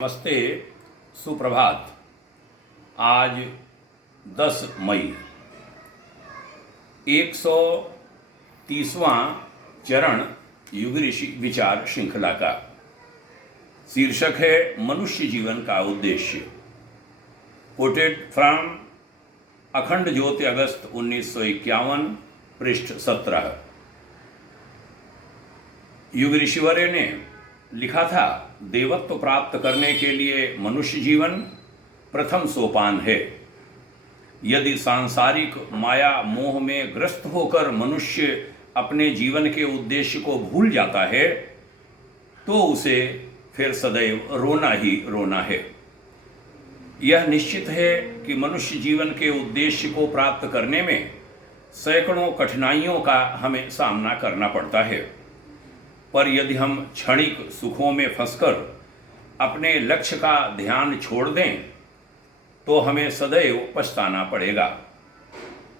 नमस्ते, सुप्रभात। आज 10 मई 130वां चरण युग ऋषि विचार श्रृंखला का शीर्षक है मनुष्य जीवन का उद्देश्य। कोटेड फ्रॉम अखंड ज्योति अगस्त 1951, पृष्ठ 17। युग ऋषिवर्य ने लिखा था, देवत्व प्राप्त करने के लिए मनुष्य जीवन प्रथम सोपान है। यदि सांसारिक माया मोह में ग्रस्त होकर मनुष्य अपने जीवन के उद्देश्य को भूल जाता है तो उसे फिर सदैव रोना ही रोना है। यह निश्चित है कि मनुष्य जीवन के उद्देश्य को प्राप्त करने में सैकड़ों कठिनाइयों का हमें सामना करना पड़ता है, पर यदि हम क्षणिक सुखों में फंसकर अपने लक्ष्य का ध्यान छोड़ दें तो हमें सदैव पछताना पड़ेगा।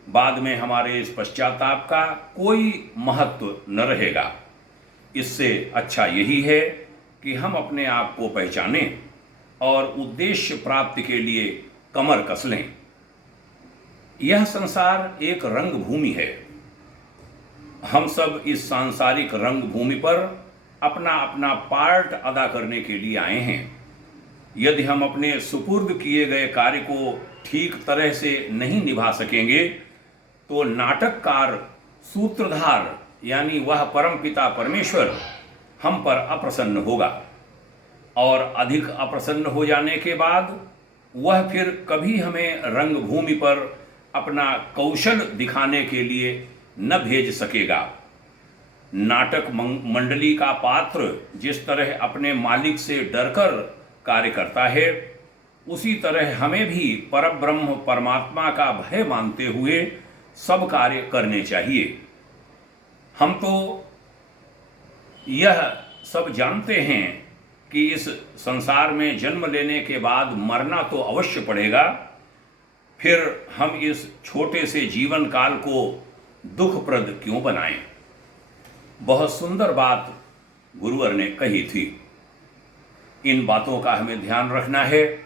बाद में हमारे इस पश्चाताप का कोई महत्व न रहेगा। इससे अच्छा यही है कि हम अपने आप को पहचानें और उद्देश्य प्राप्ति के लिए कमर कस लें। यह संसार एक रंगभूमि है। हम सब इस सांसारिक रंगभूमि पर अपना अपना पार्ट अदा करने के लिए आए हैं। यदि हम अपने सुपुर्द किए गए कार्य को ठीक तरह से नहीं निभा सकेंगे तो नाटककार सूत्रधार यानी वह परमपिता परमेश्वर हम पर अप्रसन्न होगा, और अधिक अप्रसन्न हो जाने के बाद वह फिर कभी हमें रंगभूमि पर अपना कौशल दिखाने के लिए न भेज सकेगा। नाटक मंडली का पात्र जिस तरह अपने मालिक से डरकर कार्य करता है, उसी तरह हमें भी परब्रह्म परमात्मा का भय मानते हुए सब कार्य करने चाहिए। हम तो यह सब जानते हैं कि इस संसार में जन्म लेने के बाद मरना तो अवश्य पड़ेगा, फिर हम इस छोटे से जीवन काल को दुखप्रद क्यों बनाएं? बहुत सुंदर बात गुरुवर ने कही थी। इन बातों का हमें ध्यान रखना है।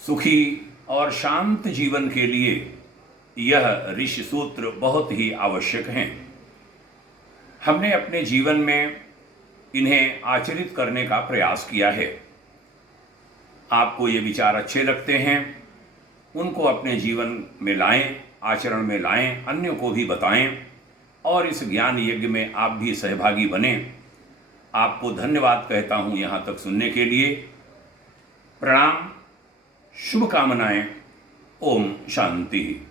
सुखी और शांत जीवन के लिए यह ऋषि सूत्र बहुत ही आवश्यक हैं। हमने अपने जीवन में इन्हें आचरित करने का प्रयास किया है। आपको ये विचार अच्छे लगते हैं, उनको अपने जीवन में लाएं, आचरण में लाएं, अन्यों को भी बताएं और इस ज्ञान यज्ञ में आप भी सहभागी बने। आपको धन्यवाद कहता हूं यहाँ तक सुनने के लिए। प्रणाम, शुभकामनाएं। ओम शांति।